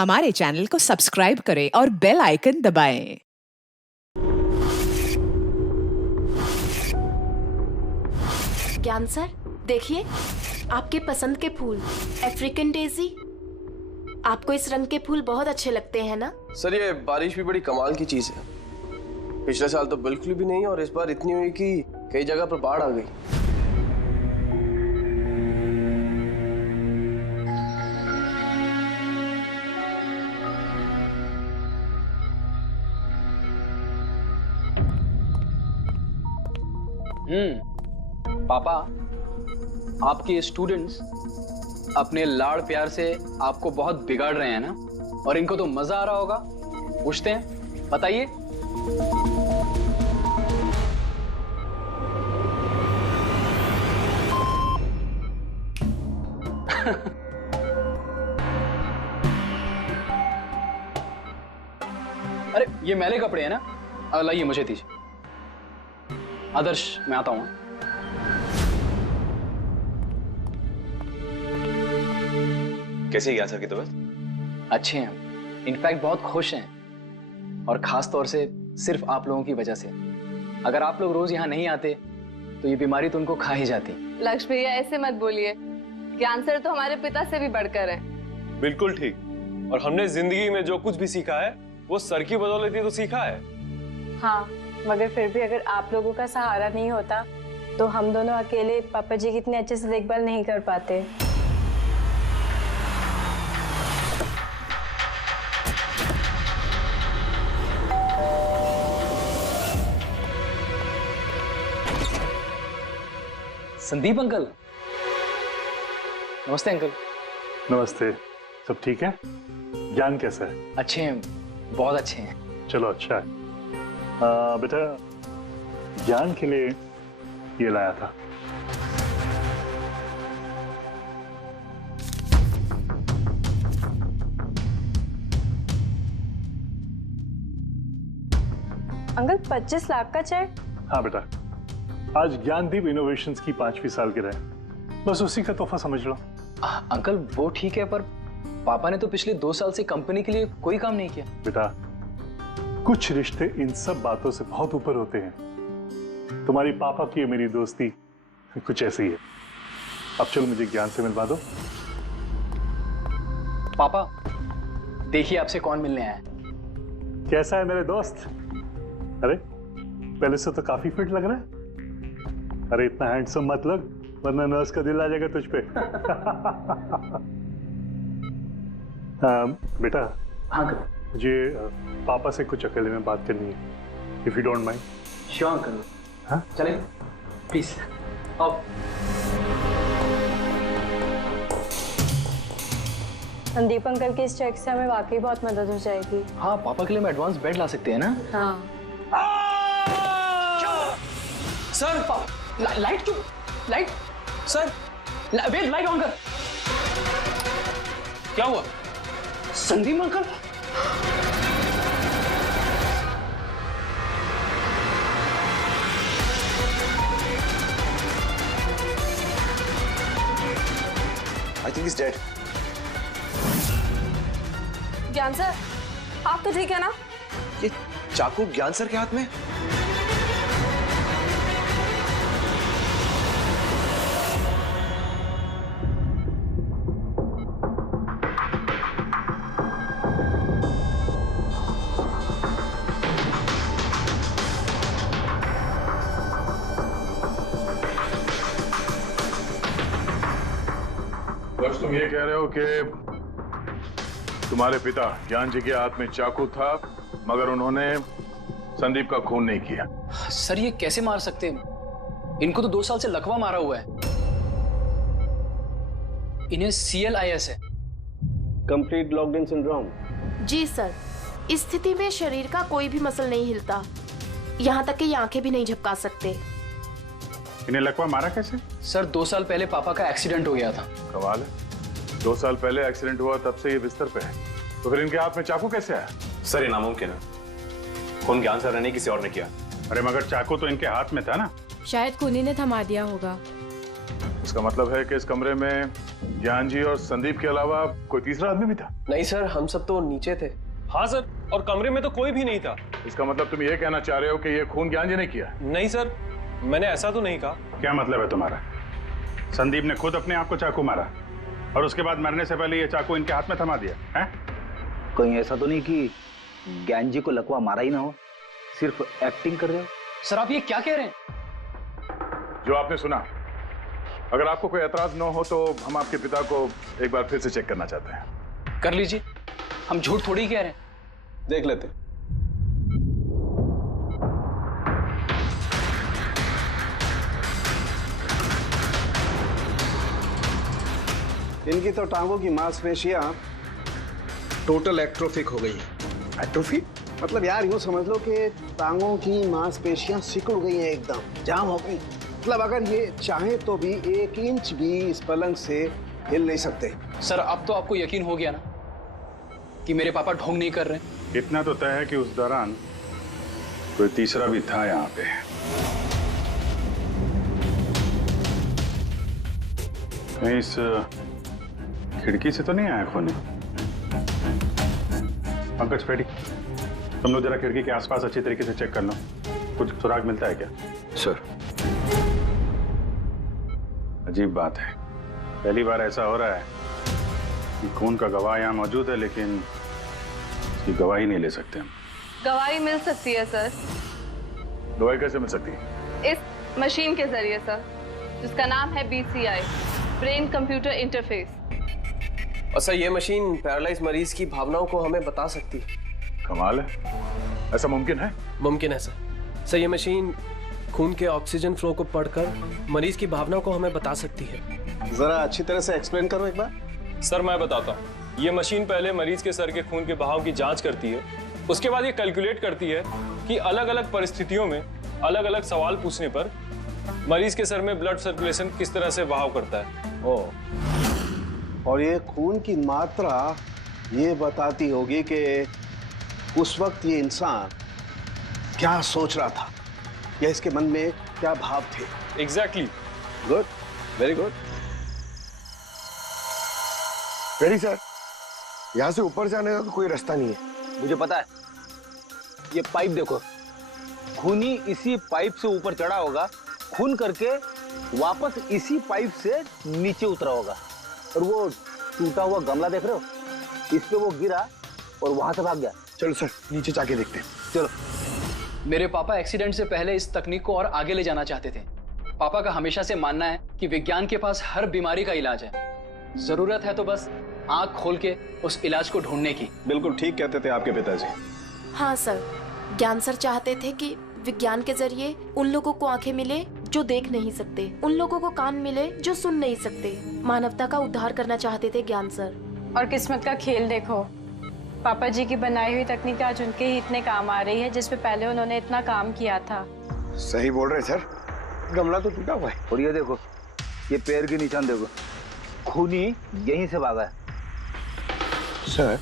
हमारे चैनल को सब्सक्राइब करें और बेल आइकन दबाएं। ज्ञान सर, देखिए आपके पसंद के फूल, अफ्रीकन डेजी। आपको इस रंग के फूल बहुत अच्छे लगते हैं ना? सर ये बारिश भी बड़ी कमाल की चीज है। पिछले साल तो बिल्कुल भी नहीं और इस बार इतनी हुई कि कई जगह पर बाढ़ आ गई। पापा, आपके स्टूडेंट्स अपने लाड़ प्यार से आपको बहुत बिगाड़ रहे हैं ना, और इनको तो मजा आ रहा होगा। पूछते हैं, बताइए। अरे ये मैले कपड़े हैं ना, लाइए मुझे दीजिए। आदर्श, मैं आता हूं। कैसी है ज्ञान सर की तबीयत? अच्छे हैं, इनफैक्ट बहुत खुश हैं, और खास तौर से सिर्फ आप लोगों की वजह से। अगर आप लोग रोज यहाँ नहीं आते तो ये बीमारी तो उनको खा ही जाती। लक्ष्मी भैया ऐसे मत बोलिए, ज्ञान सर तो हमारे पिता से भी बढ़कर हैं। बिल्कुल ठीक। और हमने जिंदगी में जो कुछ भी सीखा है वो सर की बदौलत ही तो सीखा है। हाँ, मगर फिर भी अगर आप लोगों का सहारा नहीं होता तो हम दोनों अकेले पापा जी की इतने अच्छे से देखभाल नहीं कर पाते। संदीप अंकल। नमस्ते अंकल। नमस्ते। सब ठीक है? ज्ञान कैसा है? अच्छे हैं, बहुत अच्छे हैं। चलो अच्छा है। बेटा, ज्ञान के लिए ये लाया था। अंकल 25 लाख का चेक? हाँ बेटा, आज ज्ञानदीप इनोवेशंस की 5वीं सालगिरह है, बस उसी का तोहफा समझ लो। अंकल वो ठीक है, पर पापा ने तो पिछले 2 साल से कंपनी के लिए कोई काम नहीं किया। बेटा, कुछ रिश्ते इन सब बातों से बहुत ऊपर होते हैं। तुम्हारी पापा की मेरी दोस्ती कुछ ऐसी है। अब चलो मुझे ज्ञान से मिलवा दो। पापा देखिए आपसे कौन मिलने आया है। कैसा है मेरे दोस्त? अरे पहले से तो काफी फिट लग रहा है। अरे इतना हैंडसम मत लग, वरना नर्स का दिल आ जाएगा तुझ पे। बेटा। हाँ अंकल। मुझे पापा से कुछ अकेले में बात करनी है, if you don't mind. Sure uncle. हाँ चलें प्लीज आओ। संदीप अंकल के इस चेक से हमें वाकई बहुत मदद हो जाएगी। हाँ, पापा के लिए हम एडवांस बेड ला सकते हैं ना। हाँ। सर लाइट क्यों? Light sir, wait, light on कर। क्या हुआ? Sandeep uncle. I think he's dead. Gyan sir, आप तो ठीक है ना? ये चाकू ज्ञान सर के हाथ में? बस तुम ये कह रहे हो कि तुम्हारे पिता ज्ञान जी के हाथ में चाकू था, मगर उन्होंने संदीप का खून नहीं किया। सर ये कैसे मार सकते हैं? इनको तो 2 साल से लकवा मारा हुआ है। इन्हें CLIS है, कंप्लीट लॉक्ड इन सिंड्रोम। जी सर, इस स्थिति में शरीर का कोई भी मसल नहीं हिलता, यहाँ तक कि आंखें भी नहीं झपका सकते। इन्हें लकवा मारा कैसे? सर 2 साल पहले पापा का एक्सीडेंट हो गया था। कमाल है, 2 साल पहले एक्सीडेंट हुआ तब से ये बिस्तर पे है, तो फिर इनके हाथ में चाकू कैसे आया? सर ये नामुमकिन है, खून ज्ञान सर ने नहीं किसी और ने किया। अरे मगर चाकू तो इनके हाथ में था ना। शायद खूनी ने थमा दिया होगा। इसका मतलब है कि इस कमरे में ज्ञान जी और संदीप के अलावा कोई तीसरा आदमी भी था? नहीं सर, हम सब तो नीचे थे। हाँ सर, और कमरे में तो कोई भी नहीं था। इसका मतलब तुम ये कहना चाह रहे हो कि ये खून ज्ञान जी ने किया? नहीं सर, मैंने ऐसा तो नहीं कहा। क्या मतलब है तुम्हारा? संदीप ने खुद अपने आप को चाकू मारा और उसके बाद मरने से पहले ये चाकू इनके हाथ में थमा दिया है? कहीं ऐसा तो नहीं कि ज्ञान जी को लकवा मारा ही ना हो, सिर्फ एक्टिंग कर रहे हो? सर आप ये क्या कह रहे हैं? जो आपने सुना, अगर आपको कोई एतराज न हो तो हम आपके पिता को एक बार फिर से चेक करना चाहते हैं। कर लीजिए, हम झूठ थोड़ी कह रहे हैं। देख लेते। इनकी तो टांगों की मांसपेशियां टोटल एट्रोफिक हो गई हैं। एट्रोफिक मतलब यार यूं समझ लो कि टांगों की मांसपेशियां सिकुड़ गई हैं, एकदम जाम हो गई। मतलब अगर ये चाहे तो भी 1 इंच भी इस पलंग से हिल नहीं सकते। सर अब तो आपको यकीन हो गया ना कि मेरे पापा ढोंग नहीं कर रहे? इतना तो तय है कि उस दौरान कोई तीसरा भी था यहाँ पे। कहीं इस खिड़की से तो नहीं आया खून? पंकज पेटी, तुम लोग जरा खिड़की के आसपास अच्छी तरीके से चेक कर लो, कुछ सुराग मिलता है क्या? सर। अजीब बात है, पहली बार ऐसा हो रहा है कि खून का गवाह यहाँ मौजूद है लेकिन इसकी गवाही नहीं ले सकते हम। गवाही मिल सकती है सर। गवाही कैसे मिल सकती है? इस मशीन के जरिए सर, जिसका नाम है BCI, ब्रेन कंप्यूटर इंटरफेस। और सर ये मशीन पैरालाइज मरीज की भावनाओं को हमें बता सकती है। कमाल है, ऐसा मुमकिन है? मुमकिन है सर। सर ये मशीन खून के ऑक्सीजन फ्लो को पढ़कर मरीज की भावनाओं को हमें बता सकती है। जरा अच्छी तरह से एक्सप्लेन करो एक बार। सर मैं बताता हूँ। ये मशीन पहले मरीज के सर के खून के बहाव की जांच करती है, उसके बाद ये कैलकुलेट करती है कि अलग अलग परिस्थितियों में अलग अलग सवाल पूछने पर मरीज के सर में ब्लड सर्कुलेशन किस तरह से बहाव करता है। और ये खून की मात्रा ये बताती होगी कि उस वक्त ये इंसान क्या सोच रहा था या इसके मन में क्या भाव थे। Exactly. Good, very good. Ready sir, यहाँ से ऊपर जाने का कोई रास्ता नहीं है। मुझे पता है, ये पाइप देखो, खूनी इसी पाइप से ऊपर चढ़ा होगा, खून करके वापस इसी पाइप से नीचे उतरा होगा। और वो टूटा हुआ गमला देख रहे हो, इस पे वो गिरा और वहां से भाग गया। चलो सर नीचे जाके देखते हैं। चलो। मेरे पापा एक्सीडेंट से पहले इस तकनीक को और आगे ले जाना चाहते थे। पापा का हमेशा से मानना है कि विज्ञान के पास हर बीमारी का इलाज है, जरूरत है तो बस आंख खोल के उस इलाज को ढूंढने की। बिल्कुल ठीक कहते थे आपके पिताजी। हाँ सर, ज्ञान सर चाहते थे कि विज्ञान के जरिए उन लोगों को आंखें मिले जो देख नहीं सकते, उन लोगों को कान मिले जो सुन नहीं सकते। मानवता का उद्धार करना चाहते थे ज्ञान सर। और किस्मत का खेल देखो, पापा जी की बनाई हुई तकनीक आज उनके ही इतने काम आ रही है जिसपे पहले उन्होंने इतना काम किया था। सही बोल रहे सर, गमला तो टूटा हुआ है। और ये देखो, ये पैर के निशान देखो, खूनी यहीं से भागा है। सर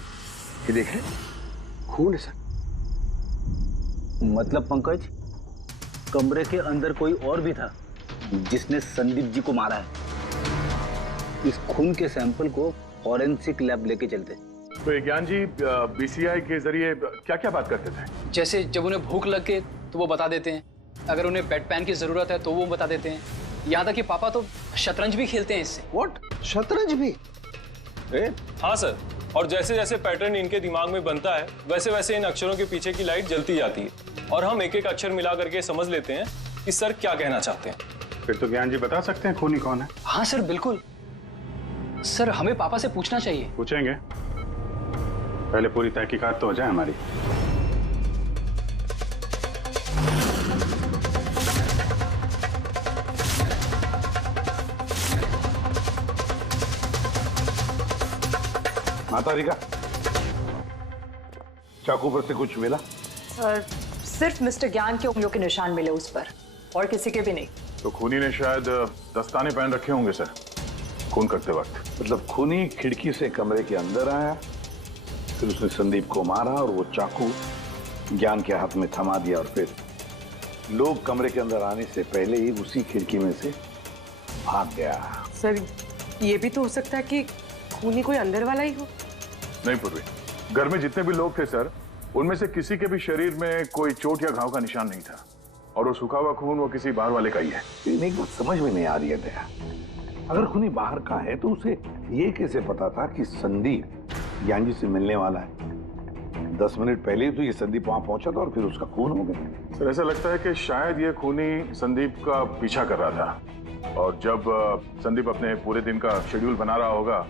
ये देखें, खून है सर। मतलब पंकज, कमरे के अंदर कोई और भी था जिसने संदीप जी को मारा है। इस खून के सैंपल को फॉरेंसिक लैब लेके चलते। तो ज्ञान जी BCI के जरिए क्या क्या बात करते थे? जैसे जब उन्हें भूख लगे तो वो बता देते हैं, अगर उन्हें बेड पैन की जरूरत है तो वो बता देते हैं। यहाँ तक कि पापा तो शतरंज भी खेलते हैं इससे। व्हाट? शतरंज भी? हाँ सर, और जैसे जैसे पैटर्न इनके दिमाग में बनता है वैसे वैसे इन अक्षरों के पीछे की लाइट जलती जाती है और हम एक एक अक्षर मिला करके समझ लेते हैं कि सर क्या कहना चाहते हैं। फिर तो ज्ञान जी बता सकते हैं खूनी कौन है। हाँ सर बिल्कुल। सर हमें पापा से पूछना चाहिए। पूछेंगे, पहले पूरी तहकीकात तो हो जाए हमारी। माता रिका, चाकू पर से कुछ मिला? सर सिर्फ मिस्टर ज्ञान के उंगलियों के निशान मिले उस पर, और किसी के भी नहीं। तो खूनी ने शायद दस्ताने पहन रखे होंगे सर खून करते वक्त। मतलब खूनी खिड़की से कमरे के अंदर आया, फिर उसने संदीप को मारा और वो चाकू ज्ञान के हाथ में थमा दिया और फिर लोग कमरे के अंदर आने से पहले ही उसी खिड़की में से भाग गया। सर ये भी तो हो सकता है कि खूनी कोई अंदर वाला ही हो। नहीं पूर्वी, घर में जितने भी लोग थे सर, उनमें से किसी के भी शरीर में कोई चोट या घाव का निशान नहीं था, और वो सूखा हुआ खून वो किसी बाहर वाले का ही है। एक बात समझ में नहीं आ रही है दया, अगर खूनी बाहर का है तो उसे ये कैसे पता था कि संदीप ज्ञान जी से मिलने वाला है? 10 मिनट पहले ही तो ये संदीप वहां पहुंचा था और फिर उसका खून हो गया। सर ऐसा लगता है कि शायद ये खूनी संदीप का पीछा कर रहा था, और जब संदीप अपने पूरे दिन का शेड्यूल बना रहा होगा,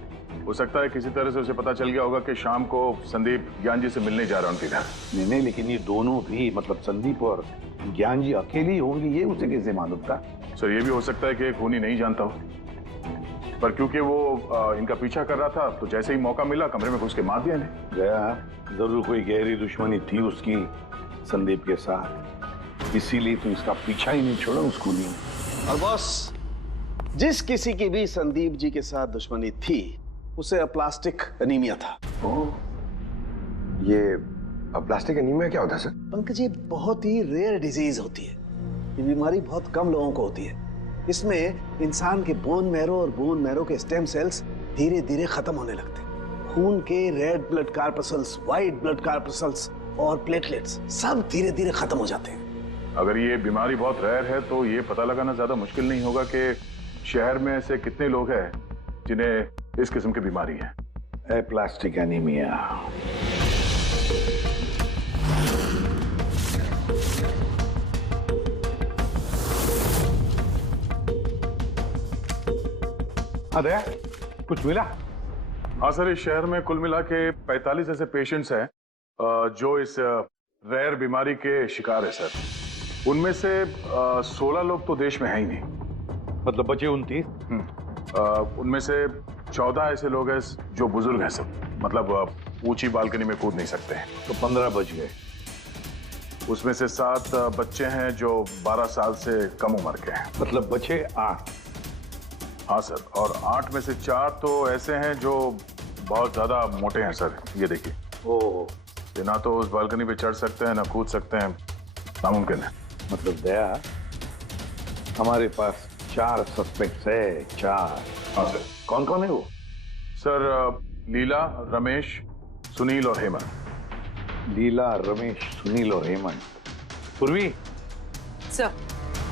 हो सकता है किसी तरह से उसे पता चल गया होगा कि शाम को संदीप ज्ञान जी से मिलने जा रहा है उनके घर। नहीं, लेकिन ये दोनों भी, मतलब संदीप और ज्ञान जी अकेले ही होंगे, ये उसे कैसे मालूम था? सर ये भी हो सकता है कि खूनी नहीं जानता हो, पर क्योंकि वो इनका पीछा कर रहा था तो जैसे ही मौका मिला कमरे में घुस के मार दिया इन्हें। गया जरूर कोई गहरी दुश्मनी थी उसकी संदीप के साथ, इसीलिए तो इसका पीछा ही नहीं छोड़ा उस खूनी ने। और बॉस, जिस किसी की भी संदीप जी के साथ दुश्मनी थी उसे अप्लास्टिक एनीमिया था। ये अप्लास्टिक एनीमिया क्या होता है सर? पंकज, ये बहुत ही रेयर डिजीज होती है, ये बीमारी बहुत कम लोगों को होती है। इसमें इंसान के बोन मैरो और बोन मैरो के स्टेम सेल्स धीरे धीरे खत्म होने लगते हैं। खून के red blood corpuscles, white blood corpuscles और प्लेटलेट्स सब धीरे धीरे खत्म हो जाते हैं। अगर ये बीमारी बहुत रेयर है तो ये पता लगाना ज्यादा मुश्किल नहीं होगा कि शहर में ऐसे कितने लोग हैं जिन्हें इस किस्म की बीमारी है। Aplastic anaemia. दया, कुछ मिला? हाँ सर, इस शहर में कुल मिला के 45 ऐसे पेशेंट्स हैं जो इस रेयर बीमारी के शिकार है सर। उनमें से 16 लोग तो देश में है ही नहीं, मतलब बचे 29। उनमें से 14 ऐसे लोग हैं जो बुजुर्ग हैं सर, मतलब ऊंची बालकनी में कूद नहीं सकते हैं। तो 15 बच गए। उसमें से 7 बच्चे हैं जो 12 साल से कम उम्र के हैं, मतलब बचे 8। हाँ सर, और 8 में से 4 तो ऐसे हैं जो बहुत ज्यादा मोटे हैं सर। ये देखिए, ये ना तो उस बालकनी पे चढ़ सकते हैं ना कूद सकते हैं, नामुमकिन है। मतलब दया, हमारे पास 4 सस्पेक्ट्स है। 4? हाँ सर। कौन कौन है वो? सर लीला, रमेश, सुनील और हेमंत। लीला, रमेश, सुनील और हेमंत। पूर्वी सर,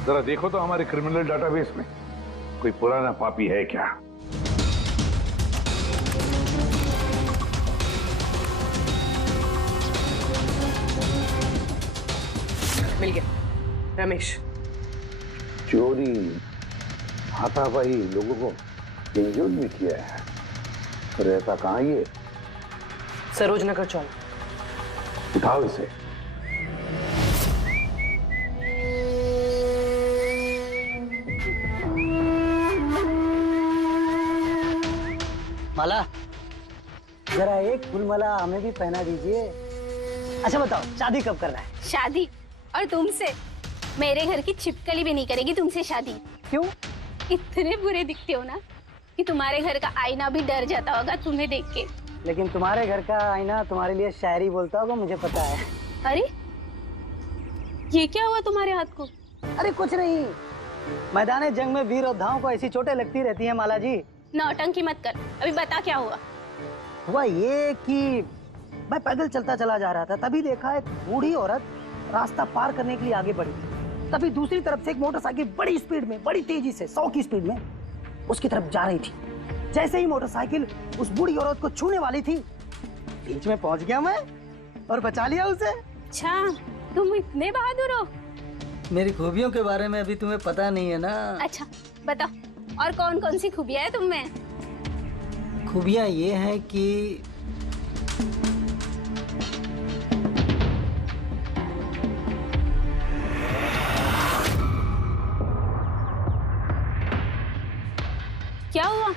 जरा देखो तो हमारे क्रिमिनल डाटाबेस में कोई पुराना पापी है क्या? मिल गया, रमेश। चोरी, हाथापाई, लोगों को इंजर्ड भी किया है। रहता कहाँ ये? सरोजनगर चौक। उठाओ इसे। माला, जरा एक फूल माला हमें भी पहना दीजिए। अच्छा बताओ, शादी कब करना है? शादी? और तुमसे? मेरे घर की छिपकली भी नहीं करेगी तुमसे शादी। क्यों? इतने बुरे दिखते हो ना कि तुम्हारे घर का आईना भी डर जाता होगा तुम्हें देख के। लेकिन तुम्हारे घर का आईना तुम्हारे लिए शायरी बोलता होगा, मुझे पता है। अरे ये क्या हुआ तुम्हारे हाथ को? अरे कुछ नहीं, मैदान जंग में वीर योद्धाओं को ऐसी चोटें लगती रहती हैं माला जी। नौटंकी मत कर, अभी बता क्या हुआ। हुआ ये कि मैं पैदल चलता चला जा रहा था, तभी देखा एक बूढ़ी औरत रास्ता पार करने के लिए आगे बढ़ी। तभी दूसरी तरफ से एक मोटरसाइकिल बड़ी स्पीड में, बड़ी तेजी से 100 की स्पीड में उसकी तरफ जा रही थी। जैसे ही मोटरसाइकिल उस बूढ़ी औरत को छूने वाली थी, बीच में पहुंच गया मैं और बचा लिया उसे। अच्छा, तुम इतने बहादुर हो। मेरी खूबियों के बारे में अभी तुम्हें पता नहीं है ना। अच्छा बताओ, और कौन कौन सी खूबियां है तुम में? खूबियां ये हैं कि क्या हुआ?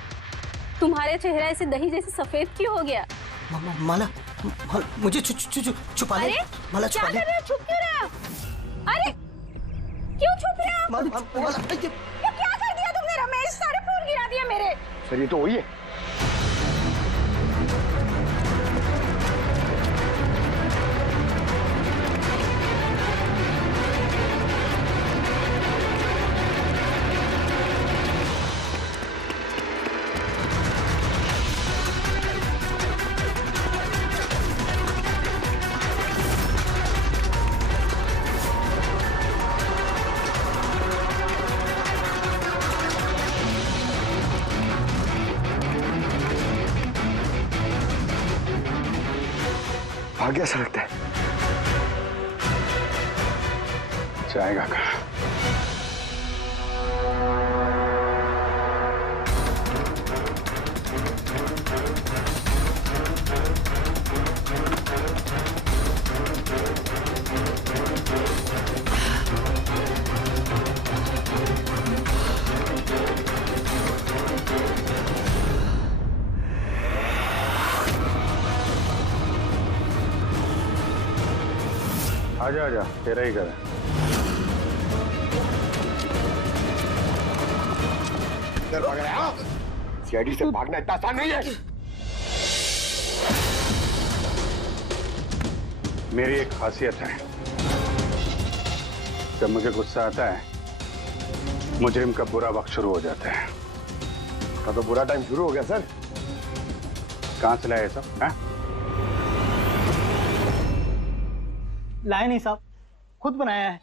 तुम्हारे चेहरा ऐसे दही जैसे सफेद क्यों हो गया? माला, मुझे छुपा ले। माला क्या कर रहे हो? छुप क्यों रहे हो? अरे क्यों छुप रहे हो? ये क्या कर दिया तुमने रमेश? सारे फूल गिरा दिया मेरे। सर ये तो वही है। भाग गया सा लगता है। जाएगा कहाँ? आजा आजा, तेरा ही घर है। सीआईडी से भागना इतना आसान नहीं है। मेरी एक खासियत है, जब मुझे गुस्सा आता है मुजरिम का बुरा वक्त शुरू हो जाता है। का तो बुरा टाइम शुरू हो गया सर। कहाँ से लाया सब? हैं? लाए नहीं साहब, खुद बनाया है।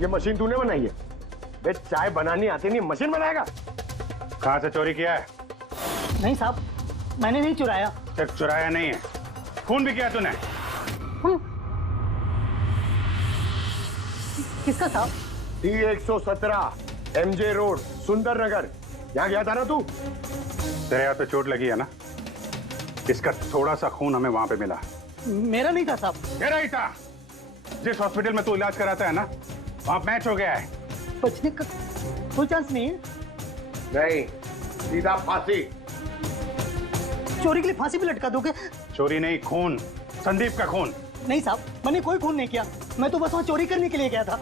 ये मशीन तूने बनाई है? बे चाय बनानी आती नहीं, मशीन बनाएगा? कहाँ से चोरी किया है? नहीं साहब, मैंने नहीं चुराया। सिर्फ चुराया नहीं है, खून भी किया तूने। किसका साहब? T117 MJ रोड सुंदरनगर, यहाँ गया था ना तू? तेरे हाथ पे चोट लगी है ना, इसका थोड़ा सा खून हमें वहां पे मिला। मेरा नहीं था साहब। मेरा ही था। जिस हॉस्पिटल में तू इलाज कराता है ना, वहां मैच हो गया है। बचने का कोई चांस नहीं है। नहीं, सीधा फांसी। चोरी के लिए फांसी भी लटका दोगे? चोरी नहीं, खून, संदीप का खून। नहीं साहब, मैंने कोई खून नहीं किया, मैं तो बस वहां चोरी करने के लिए गया था।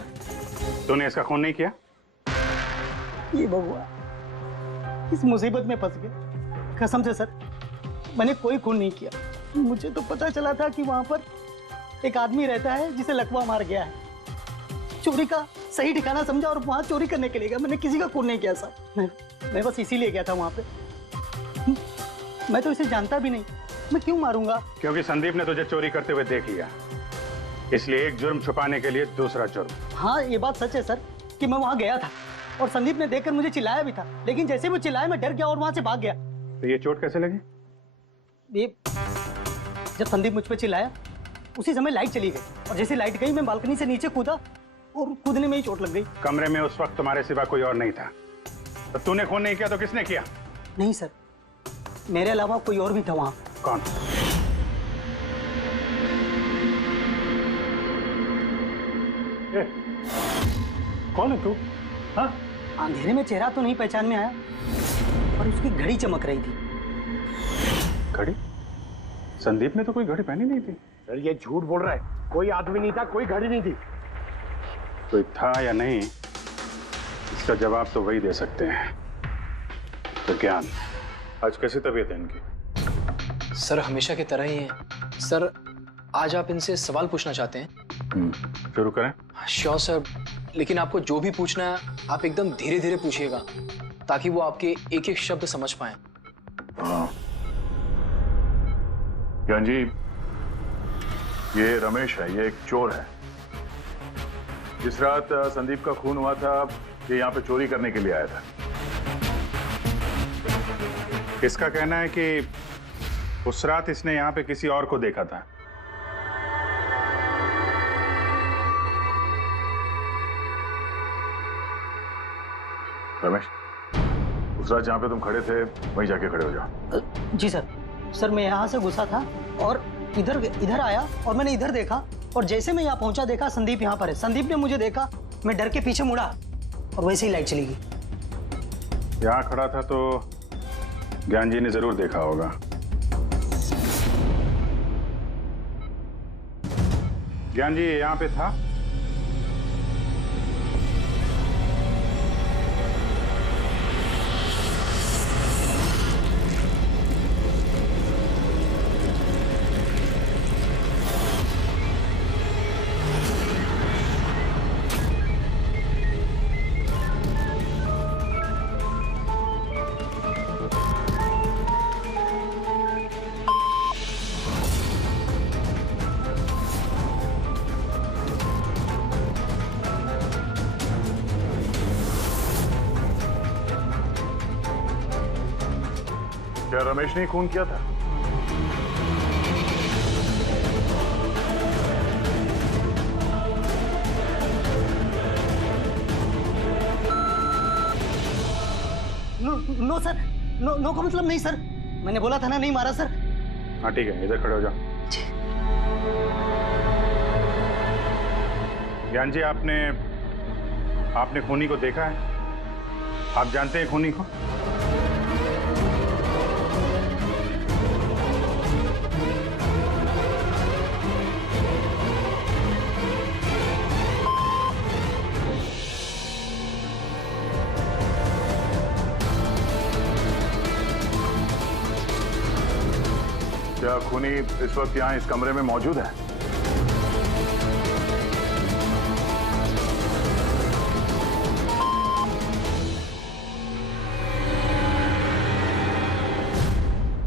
तूने इसका खून नहीं किया? ये भगवान, इस मुसीबत में फंस गए। कसम से सर, मैंने कोई खून नहीं किया। मुझे तो पता चला था कि वहां पर एक आदमी रहता है जिसे लकवा मार गया है। चोरी का सही ठिकाना समझा और वहां चोरी करने के लिए गया। मैंने किसी का खून नहीं किया सर। मैं बस इसीलिए गया था वहां पे। मैं तो इसे जानता भी नहीं, मैं क्यों मारूंगा? क्योंकि संदीप ने तुझे चोरी करते हुए देख लिया, इसलिए एक जुर्म छुपाने के लिए दूसरा जुर्म। हाँ, ये बात सच है सर कि मैं वहां गया था और संदीप ने देखकर मुझे चिल्लाया भी था, लेकिन जैसे वो चिल्लाया मैं डर गया और वहां से भाग गया। तो ये चोट कैसे लगी? ये जब संदीप मुझ पर चिल्लाया उसी समय लाइट चली गई और जैसे लाइट गई मैं बालकनी से नीचे कूदा और कूदने में ही चोट लग गई। कमरे में उस वक्त तुम्हारे सिवा कोई और नहीं था, तो तूने खून नहीं किया तो किसने किया? नहीं सर, मेरे अलावा कोई और भी था वहां। कौन? कौन है तू? हाँ? अंधेरे में चेहरा तो नहीं पहचान में आया, पर उसकी घड़ी चमक रही थी। घड़ी? संदीप ने तो कोई घड़ी पहनी नहीं थी। सर ये झूठ बोल रहा है, कोई आदमी नहीं था, कोई घड़ी नहीं थी। कोई था या नहीं, इसका जवाब तो वही दे सकते हैं। तो ज्ञान, आज कैसी तबीयत है इनकी? सर हमेशा की तरह ही है। सर आज आप इनसे सवाल पूछना चाहते हैं? शुरू करें। श्योर सर, लेकिन आपको जो भी पूछना है आप एकदम धीरे धीरे पूछिएगा ताकि वो आपके एक एक शब्द समझ पाए। ज्ञान जी, ये रमेश है, ये एक चोर है। जिस रात संदीप का खून हुआ था, ये यहाँ पे चोरी करने के लिए आया था। इसका कहना है कि उस रात इसने यहाँ पे किसी और को देखा था। रमेश, उस रात जहाँ पे तुम खड़े थे वहीं जाके खड़े हो जाओ। जी सर। सर मैं यहाँ से घुसा था और इधर आया और मैंने इधर देखा और जैसे मैं यहाँ पहुंचा देखा संदीप यहाँ पर है। संदीप ने मुझे देखा, मैं डर के पीछे मुड़ा और वैसे ही लाइट चली गई। यहाँ खड़ा था तो ज्ञान जी ने जरूर देखा होगा। ज्ञान जी यहाँ पे था? क्या रमेश ने खून किया था? नो सर, नो का मतलब नहीं सर, मैंने बोला था ना नहीं मारा सर। हाँ ठीक है, इधर खड़े हो जाओ। ज्ञान जी, आपने खूनी को देखा है? आप जानते हैं खूनी को? क्या खूनी इस वक्त यहाँ इस कमरे में मौजूद है?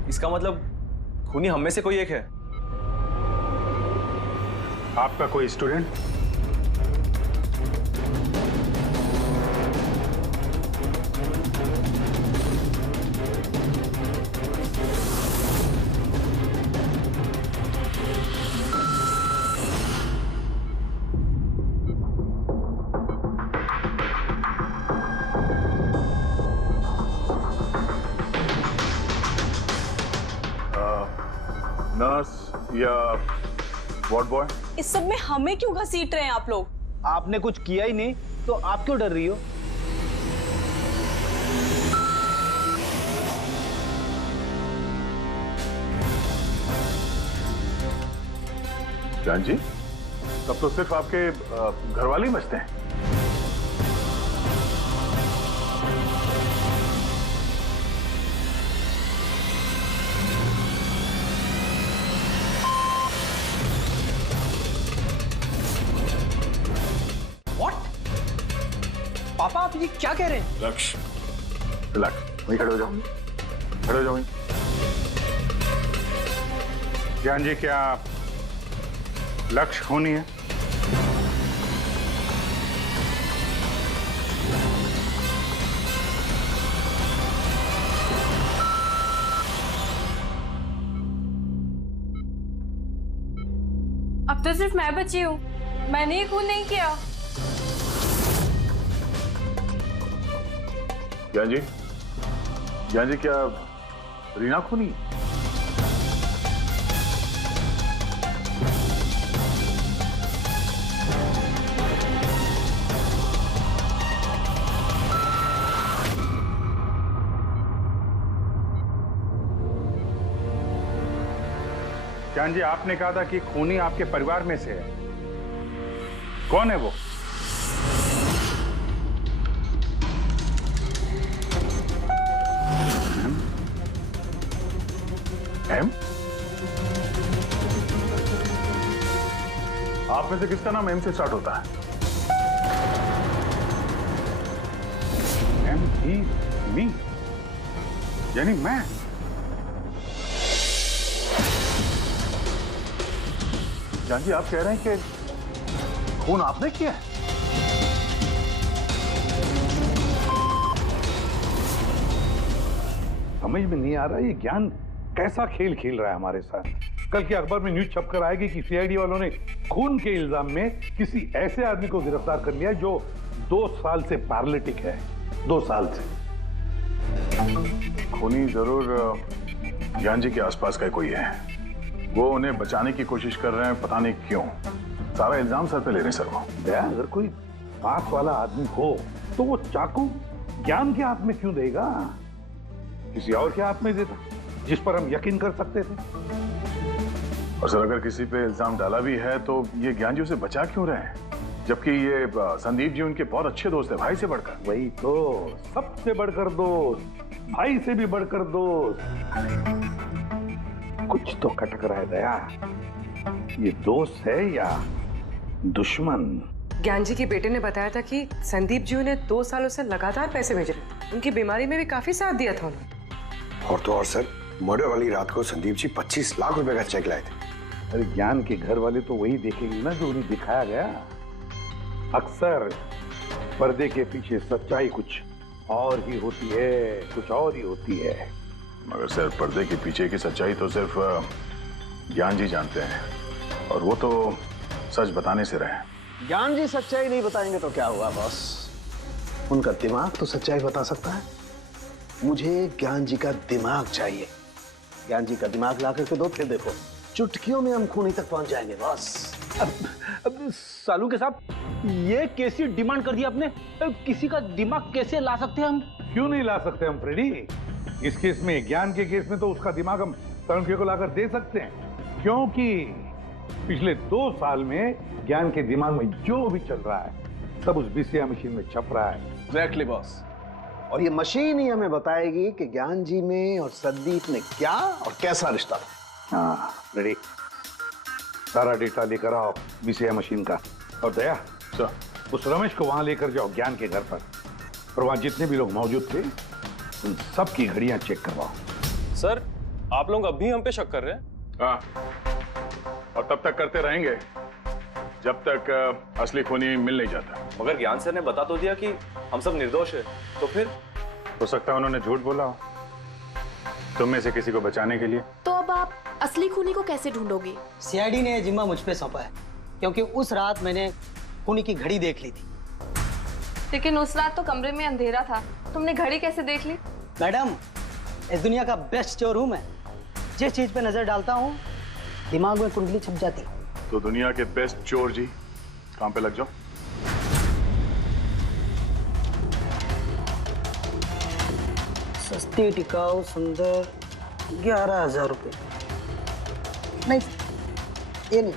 इसका मतलब खूनी हम में से कोई एक है। आपका कोई स्टूडेंट? नर्स या वार्ड बॉय? इस सब में हमें क्यों घसीट रहे हैं आप लोग? आपने कुछ किया ही नहीं तो आप क्यों डर रही हो? ज्ञान जी, तब तो सिर्फ आपके घर वाले ही बचते हैं। पापा आप ये क्या कह रहे हैं? लक्ष्य, रिलैक्स, वहीं खड़े हो जाओ, खड़े हो जाओ वहीं। ज्ञान जी, क्या लक्ष्य खूनी है? अब तो सिर्फ मैं बची हूँ, मैंने ही खून नहीं किया। ज्ञान जी क्या रीना खूनी? ज्ञान जी, आपने कहा था कि खूनी आपके परिवार में से है, कौन है वो? एम? आप में से किसका नाम एम से स्टार्ट होता है? एम, ही, मी, यानी मैं। जान जी, आप कह रहे हैं कि खून आपने किया है? समझ में नहीं आ रहा ये ज्ञान कैसा खेल खेल रहा है हमारे साथ। कल के अखबार में न्यूज छपकर आएगी कि सीआईडी वालों ने खून के इल्जाम में किसी ऐसे आदमी को गिरफ्तार कर लिया जो 2 साल से पैरालिटिक है। 2 साल से। खूनी जरूर ज्ञान जी के आसपास का कोई है। वो उन्हें बचाने की कोशिश कर रहे हैं, पता नहीं क्यों। सारा इल्जाम सर पे ले रहे हैं सर वो। दया, अगर कोई पास वाला आदमी हो तो वो चाकू ज्ञान के हाथ में क्यों देगा? किसी और के हाथ में देता जिस पर हम यकीन कर सकते थे। और सर, अगर किसी पे इल्जाम डाला भी है तो ये ज्ञान जी उसे बचा क्यों रहे हैं? जबकि ये संदीप जी उनके बहुत अच्छे दोस्त है, भाई से बढ़कर। वही तो, सबसे बढ़कर दोस्त, भाई से भी बढ़कर दोस्त। कुछ तो खटक रहा है दया। ये दोस्त है या दुश्मन? ज्ञान जी के बेटे ने बताया था कि संदीप जी उन्हें 2 सालों से लगातार पैसे भेज रहे थे। उनकी बीमारी में भी काफी साथ दिया था उन्होंने। और तो और सर, मर्डर वाली रात को संदीप जी 25 लाख रुपए का चेक लाए थे। अरे ज्ञान के घर वाले तो वही देखेंगे ना जो उन्हें दिखाया गया। अक्सर पर्दे के पीछे सच्चाई कुछ और ही होती है, कुछ और ही होती है। मगर सर, पर्दे के पीछे की सच्चाई तो सिर्फ ज्ञान जी जानते हैं, और वो तो सच बताने से रहे। ज्ञान जी सच्चाई नहीं बताएंगे तो क्या हुआ बॉस? उनका दिमाग तो सच्चाई बता सकता है। मुझे ज्ञान जी का दिमाग चाहिए। ज्ञान जी का दिमाग ला करके दो, फिर देखो चुटकियों में हम खूनी तक पहुंच जाएंगे बॉस। अब सालू के साहब, ये कैसी डिमांड कर दी आपने? किसी का दिमाग कैसे ला सकते हैं हम? क्यों नहीं ला सकते हम फ्रेडी? इस केस में, ज्ञान के केस में तो उसका दिमाग हम तरुण को लाकर दे सकते हैं, क्योंकि पिछले 2 साल में ज्ञान के दिमाग में जो भी चल रहा है सब उस बीसीआई मशीन में छप रहा है। Exactly boss. और ये मशीन ही हमें बताएगी कि ज्ञान जी में और संदीप में क्या और कैसा रिश्ता था। हाँ रेडी, सारा डेटा लेकर आओ बीसीआई मशीन का। और दया उस रमेश को वहां लेकर जाओ ज्ञान के घर पर, और वहां जितने भी लोग मौजूद थे उन सब की घड़ियां चेक करवाओ। सर, आप लोग अभी हम पे शक कर रहे हैं? हाँ, और तब तक करते रहेंगे जब तक असली खूनी मिल नहीं जाता। मगर ज्ञान सर ने बता तो दिया कि हम सब निर्दोष है, तो फिर? हो सकता है उन्होंने झूठ बोला हो तुम में से किसी को बचाने के लिए। तो अब आप असली खूनी को कैसे ढूंढोगे? सीआईडी ने जिम्मा मुझ पे सौंपा है, क्योंकि उस रात मैंने खूनी की घड़ी देख ली थी। लेकिन उस रात तो कमरे में अंधेरा था, तुमने घड़ी कैसे देख ली? मैडम, इस दुनिया का बेस्ट चोर हूं मैं। जिस चीज पे नजर डालता हूं दिमाग में कुंडली छप जाती है। तो दुनिया के बेस्ट चोर जी काम पे लग जाओ। सस्ती टिकाऊ सुंदर 11,000 रुपए। नहीं, ये नहीं।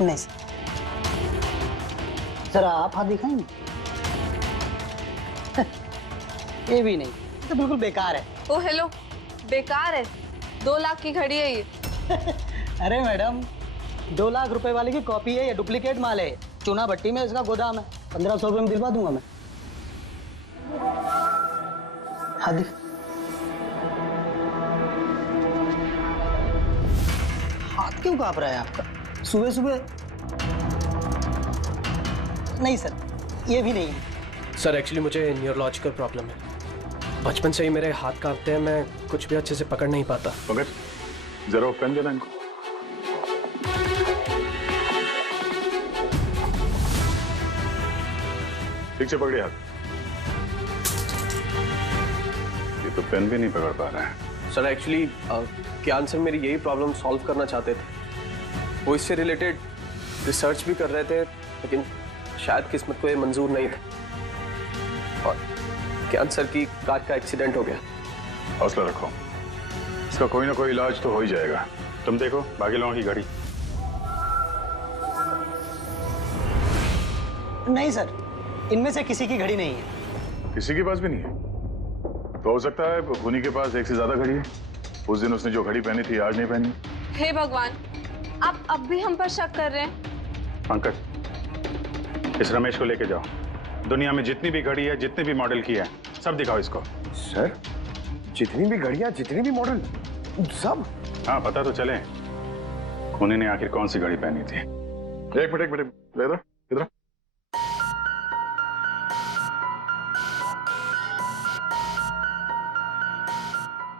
नहीं सर, जरा आप हाथ दिखाएंगे? ये भी नहीं, ये तो बिल्कुल बेकार है। ओ हेलो, बेकार है? 2 लाख की घड़ी है ये। अरे मैडम, 2 लाख रुपए वाले की कॉपी है, ये डुप्लीकेट माल है। चूना भट्टी में इसका गोदाम है। 1500 रुपए में दिलवा दूंगा मैं। हाथ दिख। हाथ क्यों कांप रहा है आपका सुबह सुबह? नहीं सर, ये भी नहीं है। सर एक्चुअली मुझे न्यूरोलॉजिकल प्रॉब्लम है। बचपन से ही मेरे हाथ कांपते हैं, मैं कुछ भी अच्छे से पकड़ नहीं पाता। मगर जरा पेन देना इनको। ठीक से पकड़िए हाथ। ये तो पेन भी नहीं पकड़ पा रहा है। सर एक्चुअली ज्ञान सर मेरी यही प्रॉब्लम सॉल्व करना चाहते थे। वो इससे रिलेटेड रिसर्च भी कर रहे थे, लेकिन शायद किस्मत को ये मंजूर नहीं था और ज्ञान सर की कार का एक्सीडेंट हो गया। हौसला रखो, इसका कोई ना कोई इलाज तो हो ही जाएगा। तुम देखो बाकी लोगों की घड़ी। नहीं सर, इनमें से किसी की घड़ी नहीं है। किसी के पास भी नहीं है? तो हो सकता है खूनी के पास एक से ज्यादा घड़ी है। उस दिन उसने जो घड़ी पहनी थी आज नहीं पहनी। हे भगवान, आप अब भी हम पर शक कर रहे हैं? पंकज, इस रमेश को लेके जाओ। दुनिया में जितनी भी घड़ी है, जितने भी मॉडल की है, सब दिखाओ इसको। सर, जितनी भी घड़ियां, जितने भी मॉडल, सब? हाँ, पता तो चले खूनी ने आखिर कौन सी घड़ी पहनी थी। एक मिनट इधर इधर।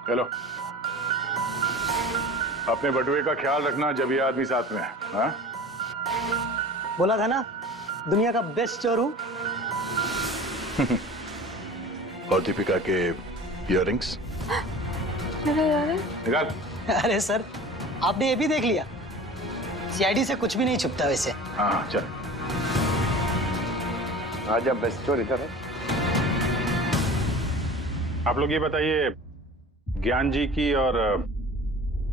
हेलो, अपने बटुए का ख्याल रखना जब ये आदमी साथ में है। हाँ? बोला था ना, दुनिया का बेस्ट चोर हूं। और दीपिका के इयररिंग्स निकाल। अरे सर, आपने ये भी देख लिया? सीआईडी से कुछ भी नहीं छुपता वैसे। हाँ चल। आजा, बेस्ट चोर इधर है। आप लोग ये बताइए, ज्ञान जी की और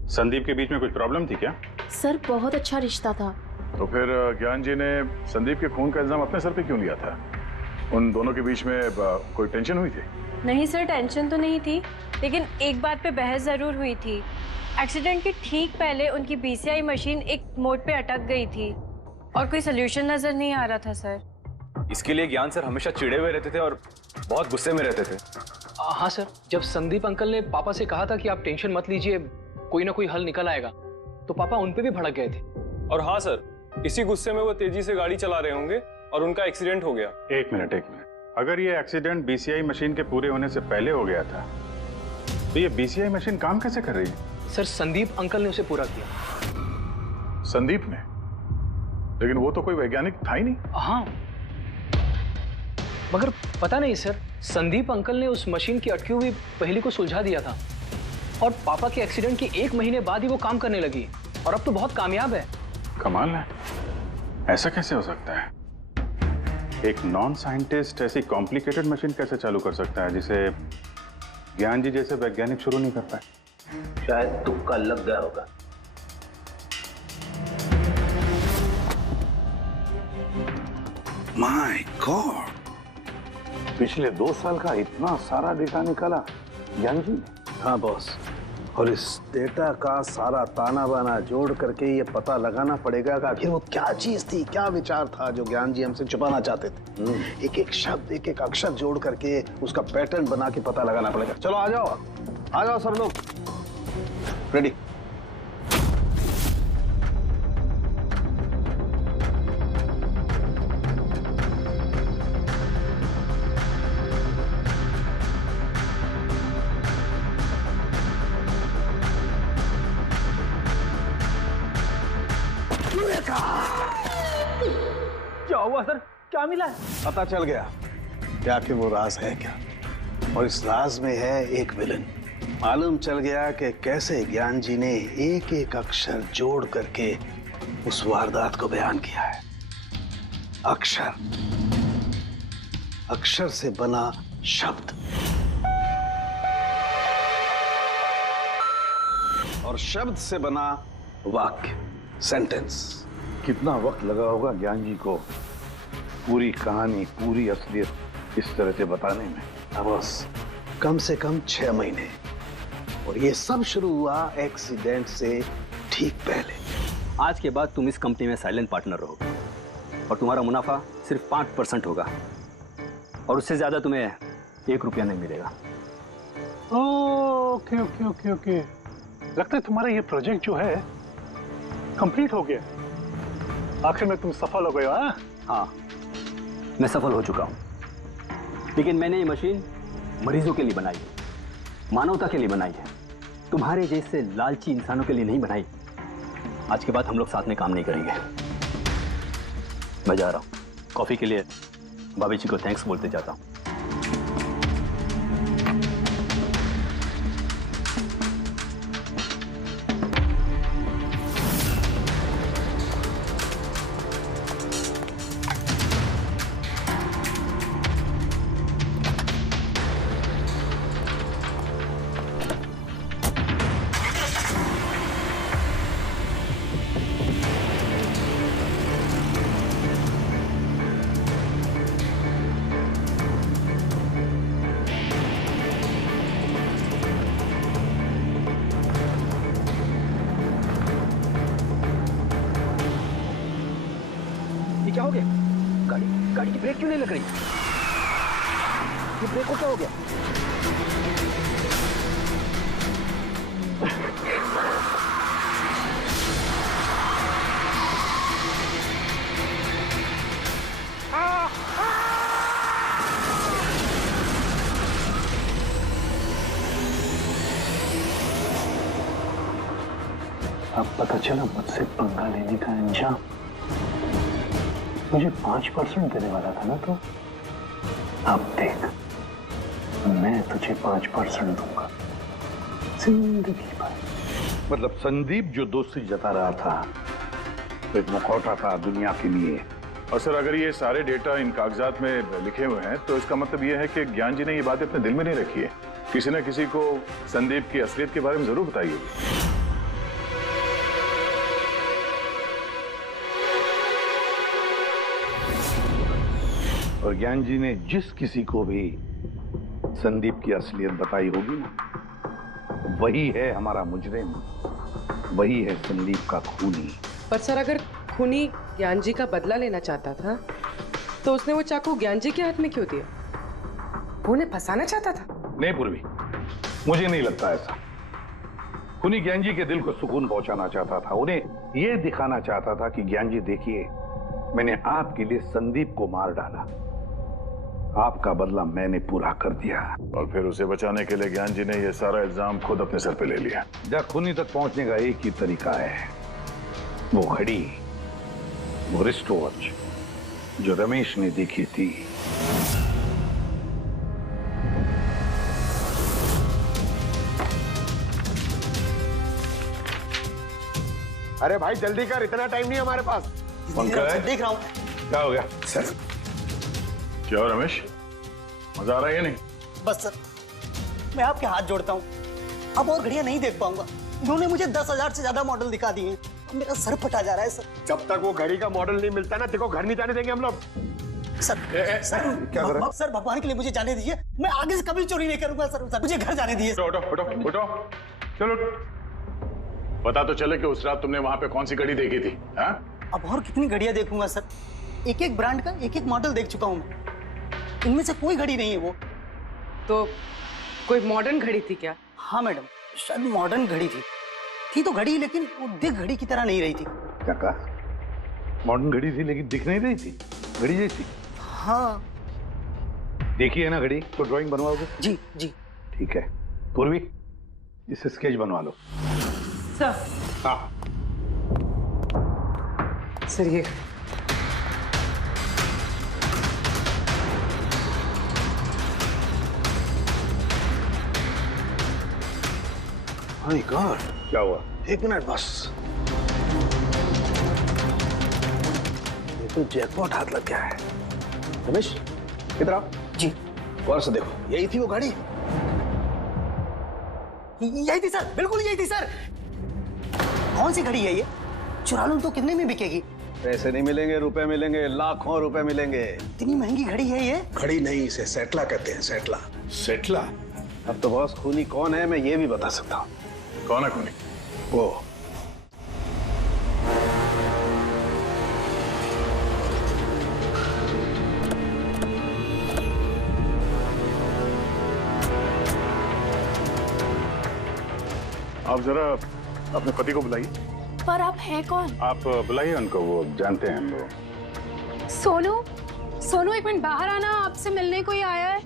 संदीप के बीच में कुछ प्रॉब्लम थी क्या? सर बहुत अच्छा रिश्ता था। तो फिर ज्ञान जी ने संदीप के खून का इल्जाम अपने सर पे क्यों लिया था? उन दोनों के बीच में कोई टेंशन हुई थी? नहीं सर, टेंशन तो नहीं थी, लेकिन एक बात पे बहस जरूर हुई थी। एक्सीडेंट के ठीक पहले उनकी बीसीआई मशीन एक मोड़ पे अटक गई थी और कोई सोल्यूशन नजर नहीं आ रहा था सर। इसके लिए ज्ञान सर हमेशा चिढ़े हुए रहते थे और बहुत गुस्से में रहते थे। हाँ सर, जब संदीप अंकल ने पापा से कहा था कि आप टेंशन मत लीजिए, कोई ना कोई हल निकल आएगा, तो पापा उन पे भी भड़क गए थे। और हाँ सर, इसी गुस्से में वो तेजी से गाड़ी चला रहे होंगे और उनका एक्सीडेंट हो गया। एक मिनट। अगर ये एक्सीडेंट बीसीआई मशीन के पूरे होने से पहले हो गया था, तो ये बीसीआई मशीन काम कैसे कर रही है? सर, संदीप अंकल ने उसे पूरा किया। संदीप ने? लेकिन वो तो कोई वैज्ञानिक था ही नहीं। हाँ, मगर पता नहीं सर, संदीप अंकल ने उस मशीन की अटकी हुई पहेली को सुलझा दिया था और पापा के एक्सीडेंट के 1 महीने बाद ही वो काम करने लगी और अब तो बहुत कामयाब है। कमाल है, ऐसा कैसे हो सकता है? एक नॉन साइंटिस्ट ऐसी कॉम्प्लिकेटेड मशीन कैसे चालू कर सकता है जिसे ज्ञान जी जैसे वैज्ञानिक शुरू नहीं कर पाए? शायद तुक्का लग गया होगा। माय गॉड, पिछले 2 साल का इतना सारा डेटा निकाला ज्ञान जी ने। हाँ बॉस, और इस डेटा का सारा ताना बाना जोड़ करके ये पता लगाना पड़ेगा कि आखिर वो क्या चीज थी, क्या विचार था जो ज्ञान जी हमसे छुपाना चाहते थे। एक एक शब्द, एक एक अक्षर जोड़ करके उसका पैटर्न बना के पता लगाना पड़ेगा। चलो आ जाओ सब लोग, रेडी। क्या हुआ सर, क्या मिला? पता चल गया कि आखिर वो राज है क्या, और इस राज में है एक विलन। मालूम चल गया कि कैसे ज्ञान जी ने एक एक अक्षर जोड़ करके उस वारदात को बयान किया है। अक्षर, अक्षर से बना शब्द और शब्द से बना वाक्य, सेंटेंस। कितना वक्त लगा होगा ज्ञान जी को पूरी कहानी, पूरी असलियत इस तरह से बताने में? बस कम से कम 6 महीने, और ये सब शुरू हुआ एक्सीडेंट से ठीक पहले। आज के बाद तुम इस कंपनी में साइलेंट पार्टनर रहोगे और तुम्हारा मुनाफा सिर्फ 5% होगा और उससे ज्यादा तुम्हें 1 रुपया नहीं मिलेगा। ओके ओके ओके ओके, लगता है तुम्हारा ये प्रोजेक्ट जो है कंप्लीट हो गया। आखिर में तुम सफल हो गए हो। हाँ, मैं सफल हो चुका हूं, लेकिन मैंने ये मशीन मरीजों के लिए बनाई है, मानवता के लिए बनाई है, तुम्हारे जैसे लालची इंसानों के लिए नहीं बनाई। आज के बाद हम लोग साथ में काम नहीं करेंगे। मैं जा रहा हूं, कॉफी के लिए भाभी जी को थैंक्स बोलते जाता हूं। क्या हो गया? गाड़ी की ब्रेक क्यों नहीं लग रही? ये ब्रेक को क्या हो गया? अब पता चला मुझसे पंगा लेने का अंजाम। मुझे 5% देने वाला था ना तो, अब देख मैं तुझे 5% दूंगा जिंदगी भर। मतलब संदीप जो दोस्ती जता रहा था तो एक मुखौटा था दुनिया के लिए। और सर, अगर ये सारे डेटा इन कागजात में लिखे हुए हैं तो इसका मतलब ये है कि ज्ञान जी ने ये बात अपने दिल में नहीं रखी है। किसी न किसी को संदीप की असलियत के बारे में जरूर बताई होगी। और ज्ञान जी ने जिस किसी को भी संदीप की असलियत बताई होगी ना, वही है हमारा मुजरिम, वही है संदीप का खूनी। पर सर, अगर खूनी ज्ञान जी का बदला लेना चाहता था तो उसने वो चाकू ज्ञान जी के हाथ में क्यों दिया? वो उन्हें फंसाना चाहता था? नहीं पूर्वी, मुझे नहीं लगता ऐसा। खूनी ज्ञान जी के दिल को सुकून पहुंचाना चाहता था, उन्हें यह दिखाना चाहता था कि ज्ञान जी देखिए, मैंने आपके लिए संदीप को मार डाला, आपका बदला मैंने पूरा कर दिया। और फिर उसे बचाने के लिए ज्ञान जी ने यह सारा इल्जाम खुद अपने सर पे ले लिया। जब खूनी तक पहुंचने का एक ही तरीका है, वो घड़ी वो रिस्ट वॉच जो रमेश ने देखी थी। अरे भाई जल्दी कर, इतना टाइम नहीं हमारे पास। पंकज, देख रहा हूँ। क्या हो गया सर? क्या हो रमेश, मजा आ रहा है या नहीं? बस सर, मैं आपके हाथ जोड़ता हूँ, अब और घड़ियां नहीं देख पाऊंगा। इन्होंने मुझे 10,000 से ज्यादा मॉडल दिखा दिए हैं, मेरा सर फटा जा रहा है सर। जब तक वो घड़ी का मॉडल नहीं मिलता ना, तेरे को घर नहीं जाने देंगे हम लोग। सर क्या कर रहे हो? सर भगवान के लिए मुझे जाने दीजिए, मैं आगे से कभी चोरी नहीं करूंगा सर, मुझे घर जाने दीजिए। उठो उठो उठो, चलो पता तो चले कि उस रात तुमने वहां पे कौन सी घड़ी देखी थी। हाँ? अब और कितनी घड़ियां देखूंगा सर, एक एक ब्रांड का एक एक मॉडल देख चुका हूँ मैं, इनमें से कोई घड़ी नहीं है वो। तो कोई मॉडर्न घड़ी थी क्या? हाँ मैडम, शायद मॉडर्न घड़ी थी तो घड़ी, लेकिन वो दिख घड़ी की तरह नहीं रही थी। क्या कहा? मॉडर्न घड़ी थी लेकिन दिख नहीं रही थी, घड़ी जैसी। हाँ देखी है ना घड़ी, तो ड्राइंग बनवाओगे? जी जी ठीक है। पूर्वी, इसे स्केच बनवा लो। सर। हाँ सर ये माय गॉड, क्या हुआ? 1 मिनट बस, ये तो जैकपॉट हाथ लग गया है। रमेश किधर आओ जी। गौर से देखो, यही थी वो गाड़ी। यही थी सर, बिल्कुल यही थी सर। कौन सी घड़ी है ये? चुरा लूं तो कितने में बिकेगी? पैसे नहीं मिलेंगे, रुपए मिलेंगे, लाखों रुपए मिलेंगे। इतनी महंगी घड़ी है ये? घड़ी नहीं, इसे सेटला कहते हैं, सेटला। सेटला? अब तो बॉस खूनी कौन है मैं ये भी बता सकता हूँ। कौन है खूनी? वो आप जरा अपने पति को बुलाइए। पर आप हैं कौन? आप बुलाइए उनको, वो जानते हैं हम लोग। सोनू, सोनू एक मिनट बाहर आना, आपसे मिलने कोई आया है।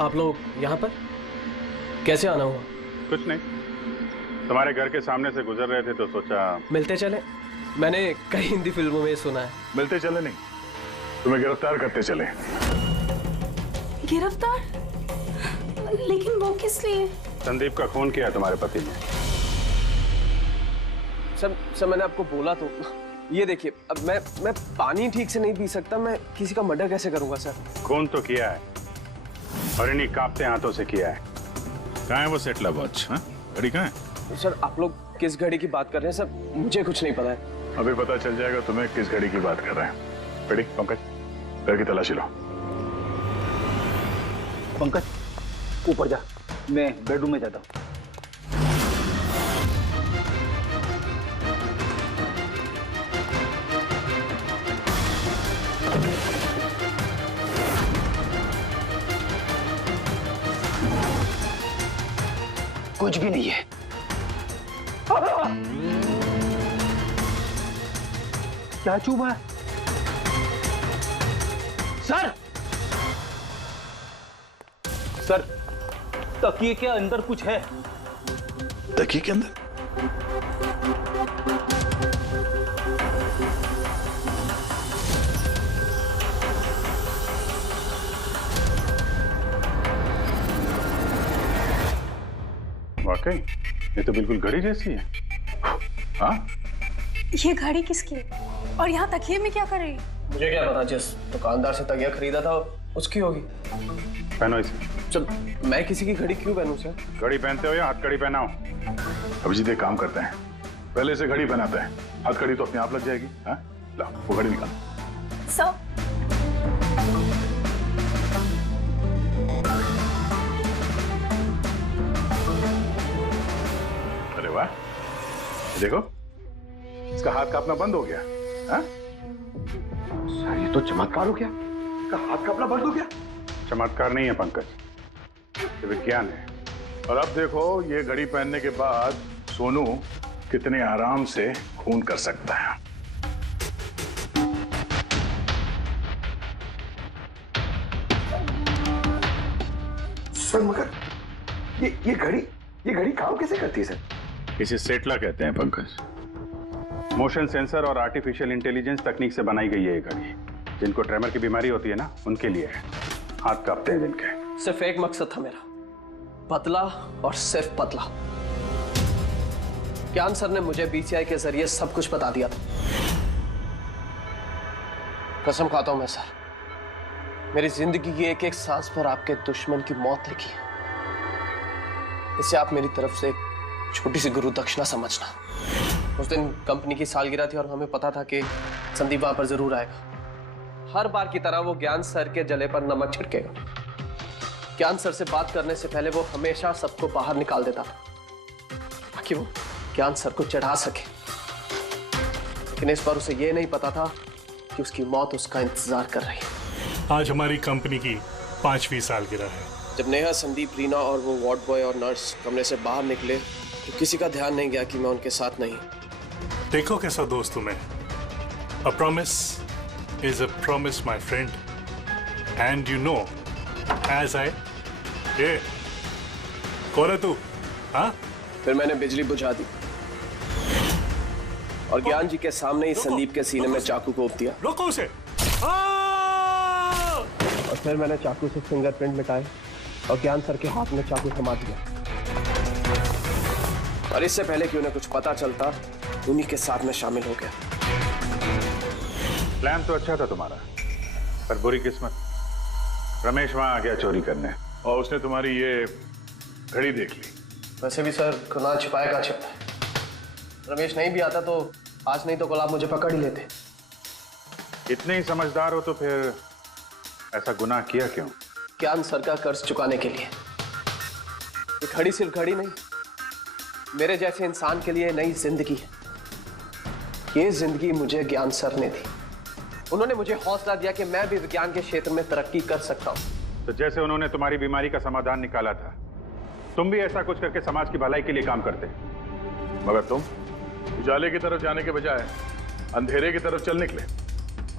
आप लोग यहाँ पर कैसे आना हुआ? कुछ नहीं, तुम्हारे घर के सामने से गुजर रहे थे तो सोचा मिलते चले। मैंने कई हिंदी फिल्मों में सुना है। मिलते चले नहीं, तुम्हें गिरफ्तार करते चले। गिरफ्तार? लेकिन वो किस लिए? संदीप का खून किया तुम्हारे पति ने। सर मैंने आपको बोला तो, ये देखिए, अब मैं पानी ठीक से नहीं पी सकता, मैं किसी का मर्डर कैसे करूंगा सर? खून तो किया है और इन्हीं कांपते हाथों से किया है। कहाँ है वो सेटला वॉच? घड़ी कहाँ है? सर आप लोग किस घड़ी की बात कर रहे हैं सर? मुझे कुछ नहीं पता है। अभी पता चल जाएगा तुम्हें किस घड़ी की बात कर रहे हैं। बेटी पंकज, घर की तलाशी लो। पंकज ऊपर जा, मैं बेडरूम में जाता हूँ। कुछ भी नहीं है। क्या चुभा है? सर, सर तकिए के अंदर कुछ है। तकिए के अंदर? वाकई ये तो बिल्कुल घड़ी जैसी है। हाँ, ये घड़ी किसकी है? और यहाँ तकिए में क्या कर रही है? मुझे क्या पता, जिस दुकानदार से तकिया खरीदा था उसकी होगी। पहनो इसे। चल, मैं किसी की घड़ी क्यों पहनूं सर? घड़ी पहनते हो या हथकड़ी पहनाओ? अभिजीत एक काम करते हैं, पहले से घड़ी पहनाते हैं, हथकड़ी तो अपने आप लग जाएगी। हाँ, ला वो घड़ी निकाल। सर, अरे वाह, देखो इसका हाथ कांपना बंद हो गया। हाँ? सर ये तो चमत्कार हो गया, इसका हाथ कांपना बंद हो गया। चमत्कार नहीं है पंकज, ये विज्ञान है। और अब देखो ये घड़ी पहनने के बाद सोनू कितने आराम से खून कर सकता है। सर मगर ये घड़ी काम कैसे करती है सर? इसे सेटला कहते हैं पंकज। मोशन सेंसर और आर्टिफिशियल इंटेलिजेंस तकनीक से बनाई गई है ये घड़ी। जिनको ट्रेमर की बीमारी होती है ना, उनके लिए है। हाथ कांपते हैं जिनके। सिर्फ एक मकसद था मेरा, पतला और सिर्फ पतला। ज्ञान सर ने मुझे बीसीआई के जरिए सब कुछ बता दिया था। कसम खाता हूं मैं सर, मेरी जिंदगी की एक एक सांस पर आपके दुश्मन की मौत लिखी है। इसे आप मेरी तरफ से एक छोटी सी गुरु दक्षिणा समझना। उस दिन कंपनी की सालगिरह थी और हमें पता था कि संदीप वहां पर जरूर आएगा। हर बार की तरह वो ज्ञान सर के जले पर नमक छिड़केगा। ज्ञान सर से बात करने से पहले वो हमेशा सबको बाहर निकाल देता था ताकि वो ज्ञान सर को चढ़ा सके। लेकिन इस बार उसे ये नहीं पता था कि उसकी मौत उसका इंतजार कर रही है। आज हमारी कंपनी की 5वीं सालगिरह है। जब नेहा, संदीप, रीना और वो वार्ड बॉय और नर्स कमरे से बाहर निकले तो किसी का ध्यान नहीं गया कि मैं उनके साथ नहीं। देखो कैसा दोस्त हूं मैं। A promise is a promise, my friend. And you know, as I... ये कौन है तू? हाँ? फिर मैंने बिजली बुझा दी और ज्ञान जी के सामने ही संदीप के सीने में चाकू को उप दिया। रोको उसे! और फिर मैंने चाकू से फिंगरप्रिंट मिटाए और ज्ञान सर के हाथ में चाकू थमा दिया। और इससे पहले कि उन्हें कुछ पता चलता, उन्हीं के साथ में शामिल हो गया। प्लान तो अच्छा था तुम्हारा, पर बुरी किस्मत, रमेश वहां आ गया चोरी करने और उसने तुम्हारी ये घड़ी देख ली। वैसे भी सर, गुनाह छिपाए का छिपा है। रमेश नहीं भी आता तो आज नहीं तो कल आप मुझे पकड़ ही लेते। इतने ही समझदार हो तो फिर ऐसा गुनाह किया क्यों? ज्ञान सर का कर्ज चुकाने के लिए। ये घड़ी सिर्फ घड़ी नहीं, मेरे जैसे इंसान के लिए नई जिंदगी है। ये जिंदगी मुझे ज्ञान सर ने दी। उन्होंने मुझे हौसला दिया कि मैं भी विज्ञान के क्षेत्र में तरक्की कर सकता हूं। तो जैसे उन्होंने तुम्हारी बीमारी का समाधान निकाला था, तुम भी ऐसा कुछ करके समाज की भलाई के लिए काम करते। मगर तुम उजाले की तरफ जाने के बजाय अंधेरे की तरफ चल निकले,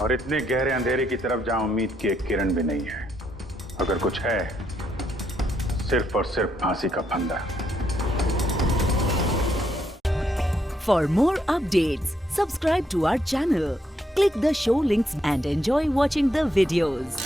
और इतने गहरे अंधेरे की तरफ जहां उम्मीद की एक किरण भी नहीं है। अगर कुछ है, सिर्फ और सिर्फ फांसी का फंदा। For more updates, subscribe to our channel, click the show links and enjoy watching the videos.